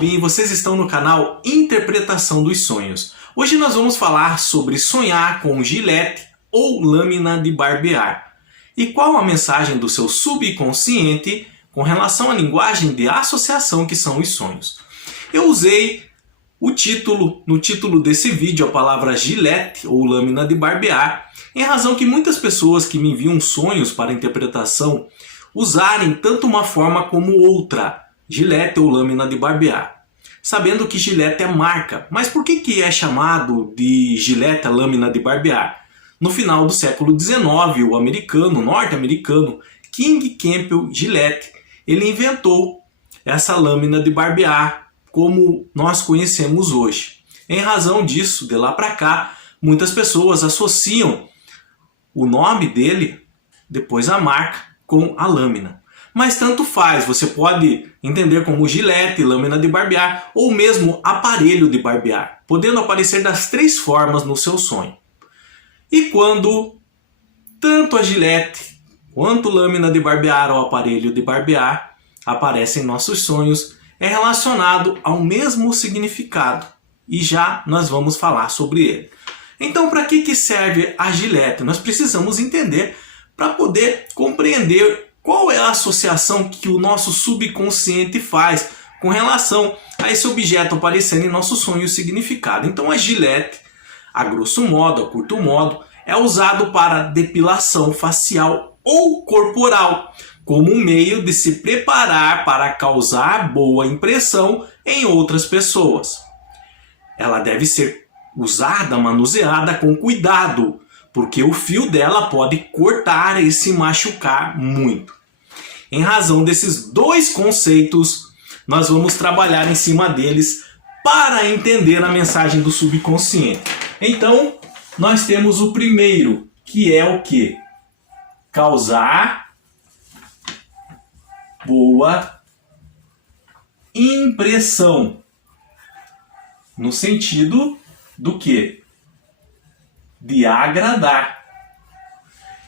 Albin e vocês estão no canal Interpretação dos Sonhos. Hoje nós vamos falar sobre sonhar com gilete ou lâmina de barbear. E qual a mensagem do seu subconsciente com relação à linguagem de associação que são os sonhos. Eu usei no título desse vídeo a palavra gilete ou lâmina de barbear, em razão que muitas pessoas que me enviam sonhos para interpretação usarem tanto uma forma como outra, gilete ou lâmina de barbear. Sabendo que gilete é marca, mas por que é chamado de gilete a lâmina de barbear? No final do século XIX, o norte-americano King Campbell Gillette, ele inventou essa lâmina de barbear como nós conhecemos hoje. Em razão disso, de lá para cá, muitas pessoas associam o nome dele, depois a marca, com a lâmina. Mas tanto faz, você pode entender como gilete, lâmina de barbear ou mesmo aparelho de barbear, podendo aparecer das três formas no seu sonho. E quando tanto a gilete quanto lâmina de barbear ou aparelho de barbear aparecem em nossos sonhos, é relacionado ao mesmo significado e já nós vamos falar sobre ele. Então, para que serve a gilete? Nós precisamos entender para poder compreender qual é a associação que o nosso subconsciente faz com relação a esse objeto aparecendo em nosso sonho e o significado. Então a gilete, a grosso modo, a curto modo, é usado para depilação facial ou corporal, como um meio de se preparar para causar boa impressão em outras pessoas. Ela deve ser usada, manuseada com cuidado, porque o fio dela pode cortar e se machucar muito. Em razão desses dois conceitos, nós vamos trabalhar em cima deles para entender a mensagem do subconsciente. Então, nós temos o primeiro, que é o quê? Causar boa impressão. No sentido do quê? De agradar.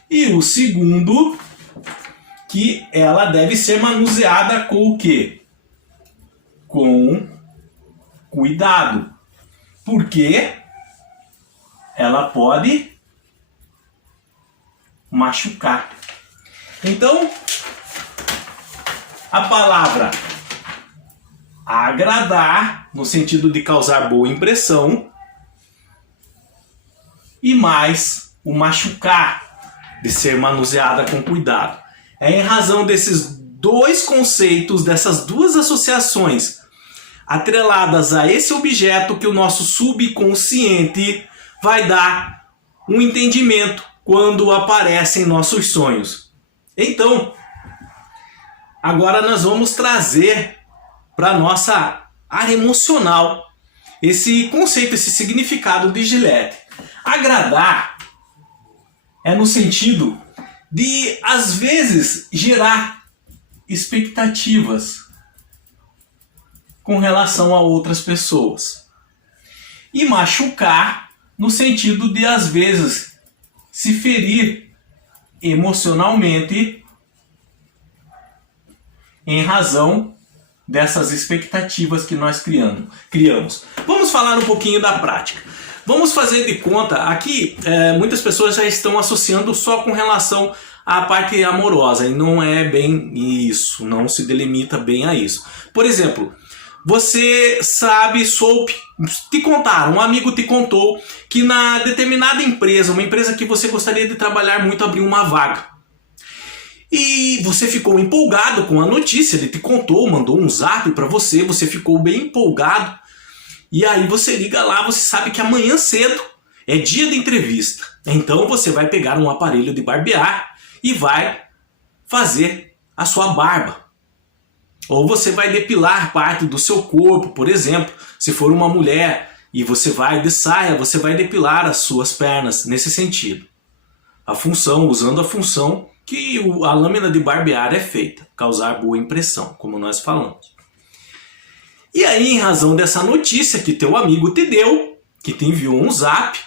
E o segundo, que ela deve ser manuseada com o quê? Com cuidado. Porque ela pode machucar. Então, a palavra agradar, no sentido de causar boa impressão, e mais o machucar, de ser manuseada com cuidado. É em razão desses dois conceitos, dessas duas associações atreladas a esse objeto, que o nosso subconsciente vai dar um entendimento quando aparece em nossos sonhos. Então, agora nós vamos trazer para a nossa área emocional esse conceito, esse significado de gilete. Agradar é no sentido de, às vezes, gerar expectativas com relação a outras pessoas. E machucar no sentido de, às vezes, se ferir emocionalmente em razão dessas expectativas que nós criamos. Vamos falar um pouquinho da prática. Vamos fazer de conta, aqui muitas pessoas já estão associando só com relação à parte amorosa, e não é bem isso, não se delimita bem a isso. Por exemplo, você te contaram, um amigo te contou que na determinada empresa, uma empresa que você gostaria de trabalhar muito, abriu uma vaga. E você ficou empolgado com a notícia, ele te contou, mandou um zap para você, você ficou bem empolgado. E aí você liga lá, você sabe que amanhã cedo é dia de entrevista. Então você vai pegar um aparelho de barbear e vai fazer a sua barba. Ou você vai depilar parte do seu corpo, por exemplo. Se for uma mulher e você vai de saia, você vai depilar as suas pernas nesse sentido. Usando a função que a lâmina de barbear é feita, causar boa impressão, como nós falamos. E aí, em razão dessa notícia que teu amigo te deu, que te enviou um zap,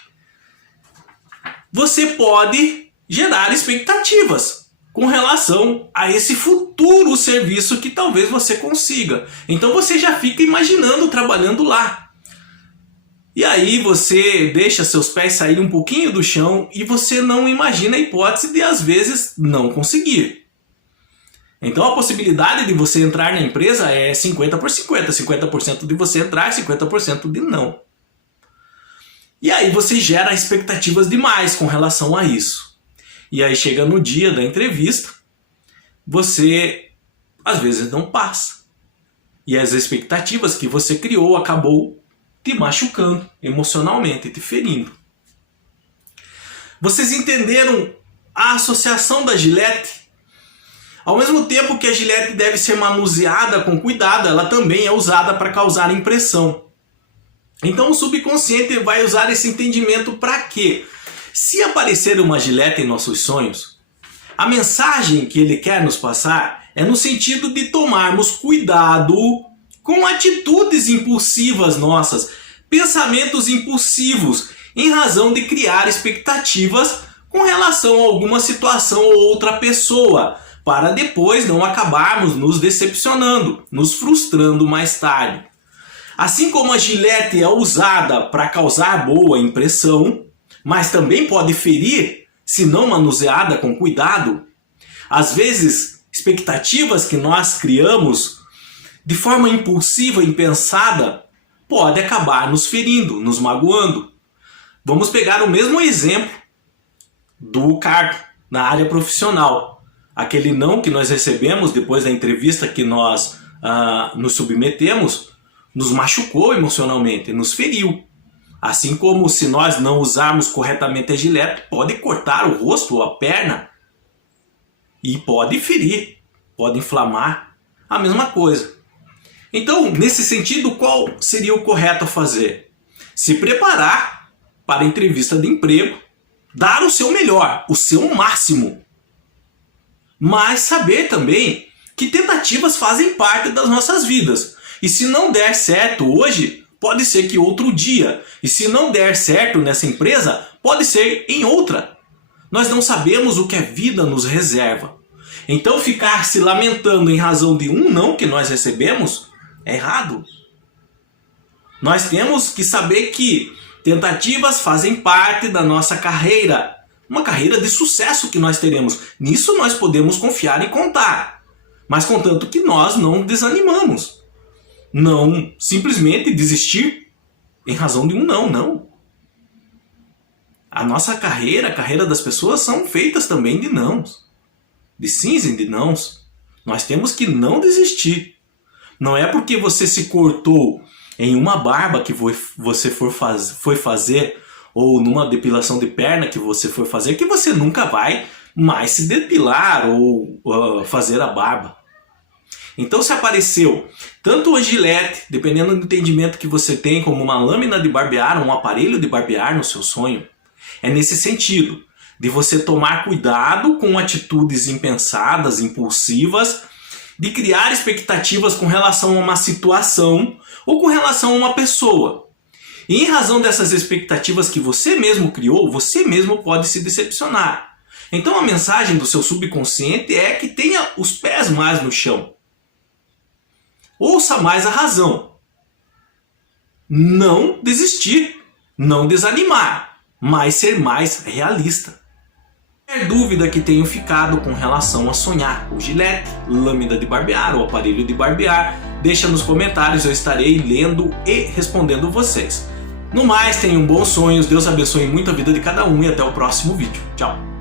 você pode gerar expectativas com relação a esse futuro serviço que talvez você consiga. Então você já fica imaginando trabalhando lá. E aí você deixa seus pés saírem um pouquinho do chão e você não imagina a hipótese de às vezes não conseguir. Então a possibilidade de você entrar na empresa é 50 por 50, 50% de você entrar, 50% de não. E aí você gera expectativas demais com relação a isso. E aí chega no dia da entrevista, você às vezes não passa. E as expectativas que você criou acabou te machucando emocionalmente, te ferindo. Vocês entenderam a associação da Gillette? Ao mesmo tempo que a Gillette deve ser manuseada com cuidado, ela também é usada para causar impressão. Então o subconsciente vai usar esse entendimento para quê? Se aparecer uma Gillette em nossos sonhos, a mensagem que ele quer nos passar é no sentido de tomarmos cuidado com atitudes impulsivas nossas, pensamentos impulsivos, em razão de criar expectativas com relação a alguma situação ou outra pessoa, para depois não acabarmos nos decepcionando, nos frustrando mais tarde. Assim como a Gillette é usada para causar boa impressão, mas também pode ferir se não manuseada com cuidado, às vezes expectativas que nós criamos de forma impulsiva e impensada pode acabar nos ferindo, nos magoando. Vamos pegar o mesmo exemplo do cargo na área profissional. Aquele não que nós recebemos depois da entrevista que nós nos submetemos, nos machucou emocionalmente, nos feriu. Assim como se nós não usarmos corretamente a Gillette, pode cortar o rosto ou a perna e pode ferir, pode inflamar, a mesma coisa. Então, nesse sentido, qual seria o correto a fazer? Se preparar para a entrevista de emprego, dar o seu melhor, o seu máximo. Mas saber também que tentativas fazem parte das nossas vidas. E se não der certo hoje, pode ser que outro dia. E se não der certo nessa empresa, pode ser em outra. Nós não sabemos o que a vida nos reserva. Então ficar se lamentando em razão de um não que nós recebemos é errado. Nós temos que saber que tentativas fazem parte da nossa carreira. Uma carreira de sucesso que nós teremos. Nisso nós podemos confiar e contar. Mas contanto que nós não desanimamos. Não simplesmente desistir em razão de um não, não. A nossa carreira, a carreira das pessoas são feitas também de nãos. De sims e de nãos. Nós temos que não desistir. Não é porque você se cortou em uma barba que você foi fazer, ou numa depilação de perna que você foi fazer, que você nunca vai mais se depilar ou fazer a barba. Então se apareceu tanto a Gillette, dependendo do entendimento que você tem, como uma lâmina de barbear, um aparelho de barbear no seu sonho, é nesse sentido, de você tomar cuidado com atitudes impensadas, impulsivas, de criar expectativas com relação a uma situação ou com relação a uma pessoa. E em razão dessas expectativas que você mesmo criou, você mesmo pode se decepcionar. Então a mensagem do seu subconsciente é que tenha os pés mais no chão. Ouça mais a razão. Não desistir, não desanimar, mas ser mais realista. Qualquer dúvida que tenha ficado com relação a sonhar com Gillette, lâmina de barbear ou aparelho de barbear, deixa nos comentários, eu estarei lendo e respondendo vocês. No mais, tenham bons sonhos, Deus abençoe muito a vida de cada um e até o próximo vídeo. Tchau!